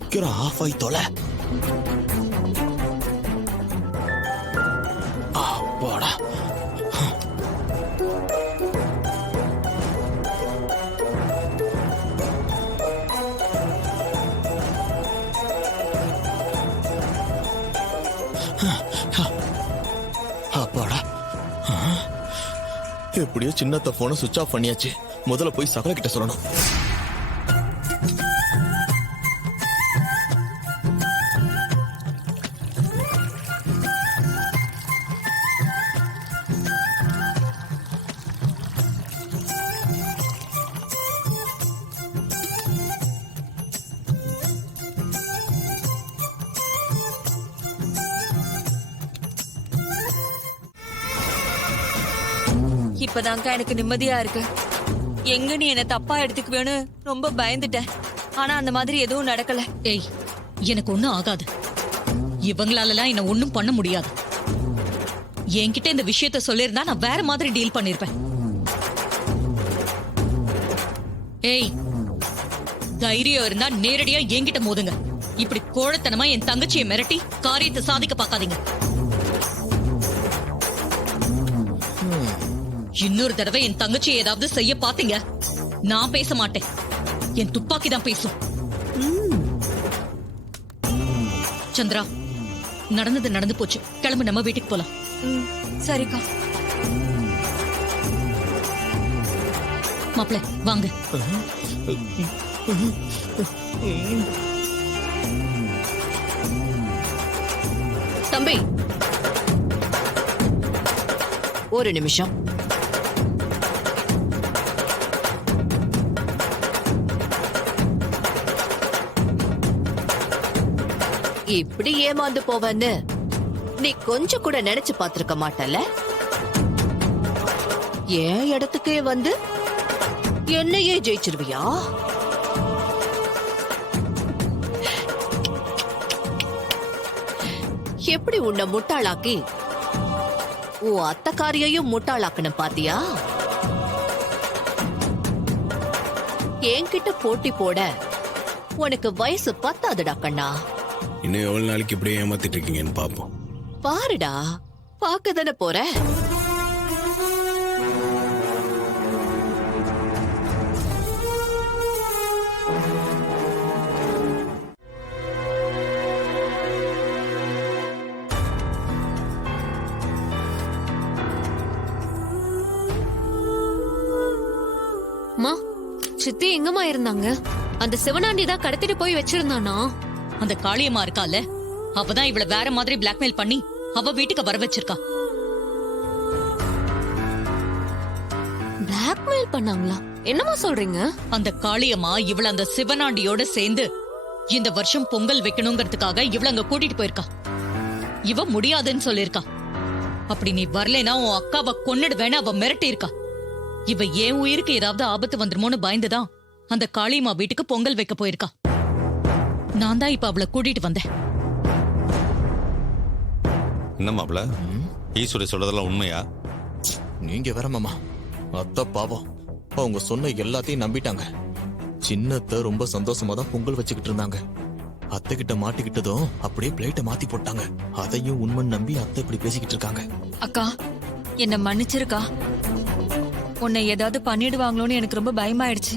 சீக்கிரம் ஆஃப் ஆயி தொலை. அப்பாடா. அப்பாடா. எப்படியோ சின்னத்த போனை சுவிட்ச் ஆஃப் பண்ணியாச்சு. முதல்ல போய் சகல கிட்ட சொல்லணும். இப்பதாங்க எனக்கு நிம்மதியா இருக்கு. எங்க நீ என்ன தப்பா எடுத்துக்குவேன்னு ரொம்ப பயந்துட்டேன். ஆனா அந்த மாதிரி எதுவும் நடக்கல. ஏய், எனக்கு ஒண்ணும் ஆகாது. இவங்களாலலாம் என்ன ஒண்ணும் பண்ண முடியாது. என்கிட்ட இந்த விஷயத்த சொல்லிருந்தா நான் வேற மாதிரி டீல் பண்ணிருப்பேன். ஏய், தைரியம் இருந்தா நேரடியா என்கிட்ட மோதுங்க. இப்படி கோழத்தனமா என் தங்கச்சியை மிரட்டி காரியத்தை சாதிக்க பார்க்காதீங்க. இன்னொரு தடவை என் தங்கச்சி ஏதாவது செய்ய பாத்தீங்க, நான் பேச மாட்டேன். என் துப்பாக்கி தான் பேசும். சந்திரா, நடந்தது நடந்து போச்சு. கிளம்பு, நம்ம வீட்டுக்கு போலாம். சரிக்கா. மாப்பிள்ள வாங்க. தம்பி, ஒரு நிமிஷம். இப்படி ஏமாந்து போவன்னு நீ கொஞ்சம் கூட நினைச்சு பாத்திருக்க மாட்டல. ஏன் இடத்துக்கே வந்து என்னையே ஜெயிச்சிருவியா? எப்படி உன்னை முட்டாளாக்கி உன் அத்தக்காரியையும் முட்டாளாக்கணும் பாத்தியா? என்கிட்ட போட்டி போட உனக்கு வயசு பத்தாதுடா கண்ணா. இன்னும் எவ்வளவு நாளைக்கு இப்படியே ஏமாத்திட்டு இருக்கீங்கன்னு பாப்போம். பாருடா, பாக்க தானே போற. அம்மா, சித்தி எங்கம்மா இருந்தாங்க? அந்த சிவனாண்டி தான் கடத்திட்டு போய் வச்சிருந்தானா? அந்த காளியம்மா இருக்கால, அவதான் இவள வேற மாதிரி பிளாக்மெயில் பண்ணி அவ வீட்டுக்கு வர வச்சிருக்கா. பிளாக்மெயில் பண்ணாங்களா? என்னமா சொல்றீங்க? அந்த காளியம்மா இவள அந்த சிவனாண்டியோட சேர்ந்து இந்த வருஷம் பொங்கல் வைக்கணுங்கிறதுக்காக இவள அங்க கூட்டிட்டு போயிருக்கா. இவ முடியாதுன்னு சொல்லிருக்கா. அப்படி நீ வரலைன்னா உன் அக்காவை கொன்னுடுவேன்னு அவ மிரட்டி இருக்கா. இவ என் உயிருக்கு ஏதாவது ஆபத்து வந்துருமோன்னு பயந்துதான் அந்த காளியம்மா வீட்டுக்கு பொங்கல் வைக்க போயிருக்கா. நான் தான் இப்ப அவளை கூட்டிட்டு வந்தேன். என்ன மாப்ள, ஈஸ்வரி சொல்றதெல்லாம் உண்மையா? நீங்க வேற மாமா, அத்த பாவம் அவங்க சொன்ன எல்லாத்தையும் நம்பிட்டாங்க. சின்னத்த ரொம்ப சந்தோஷமா தான் பொங்கல் வச்சுக்கிட்டு இருந்தாங்க. அத்தை கிட்ட மாட்டிக்கிட்டதும் அப்படியே பிளேட்டை மாத்தி போட்டாங்க. அதையும் உண்மை நம்பி அத்தை இப்படி பேசிக்கிட்டு இருக்காங்க. அக்கா, என்ன மன்னிச்சிருக்கா. உன்னை ஏதாவது பண்ணிடுவாங்களோன்னு எனக்கு ரொம்ப பயமாயிடுச்சு.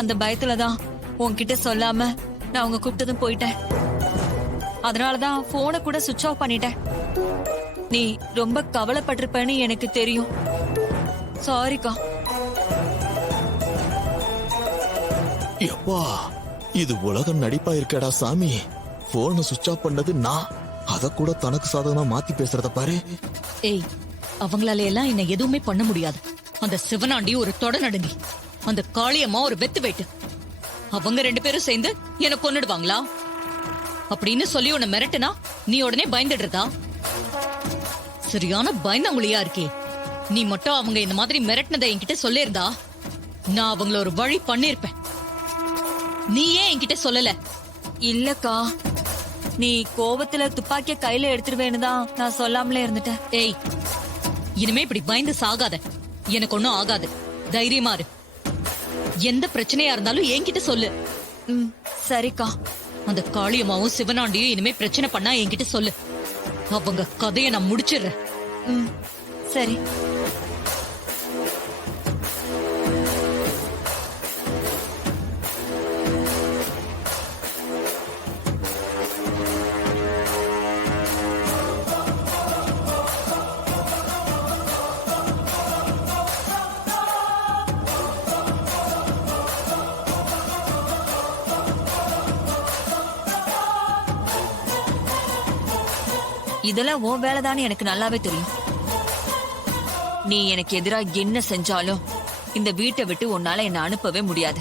அந்த பயத்துலதான் உன்கிட்ட சொல்லாம நான் அவங்க கூப்பிட்டதும் போயிட்டேன். அதனாலதான் போனை கூட சுவிட்ச் ஆஃப் பண்ணிட்டேன். நீ ரொம்ப கவலைப்பட்டிருப்பேன்னு எனக்கு தெரியும். சாரிக்கா. எப்பா, இது உலக நடிப்பா இருக்கடா சாமி. போனை சுவிட்ச் ஆஃப் பண்ணது நான், அத கூட தனக்கு சாதகமா மாத்தி பேசுறத பாரு. ஏய், அவங்களால எல்லாம் என்ன எதுவுமே பண்ண முடியாது. அந்த சிவனாண்டி ஒரு தொட நடுங்கி, அந்த காளியம்மா ஒரு வெத்து வெட்டு. அவங்க ரெண்டு பேரும் சேர்ந்து என்ன கொன்னுடுவாங்களா அப்படின்னு சொல்லி உன்னை மிரட்டுனா நீ உடனே பயந்துடுறதா? சரியான பயந்தாங்குழியா இருக்கே. நீ மட்டும் அவங்க இந்த மாதிரி மிரட்டினதை என்கிட்ட சொல்லிருந்தா நான் அவங்கள ஒரு வழி பண்ணிருப்பேன். நீ ஏன் என்கிட்ட சொல்லல? இல்லக்கா, நீ கோபத்துல துப்பாக்கிய கையில எடுத்துருவேன்னு தான் நான் சொல்லாமலே இருந்துட்டேன். ஏய், இனிமே இப்படி பயந்து சாகாத. எனக்கு ஒண்ணும் ஆகாது. தைரியமா இரு. எந்த பிரச்சனையா இருந்தாலும் என்கிட்ட சொல்லு. சரிக்கா. அந்த காளியம்மாவும் சிவனாண்டியும் இனிமே பிரச்சனை பண்ணா என்கிட்ட சொல்லு. அவங்க கதையை நான் முடிச்சிடுறேன். ம் சரி. இதெல்லாம் உன் வேலைதான்னு எனக்கு நல்லாவே தெரியும். நீ எனக்கு எதிரா என்ன செஞ்சாலும் இந்த வீட்டை விட்டு உன்னால என்ன அனுப்பவே முடியாது.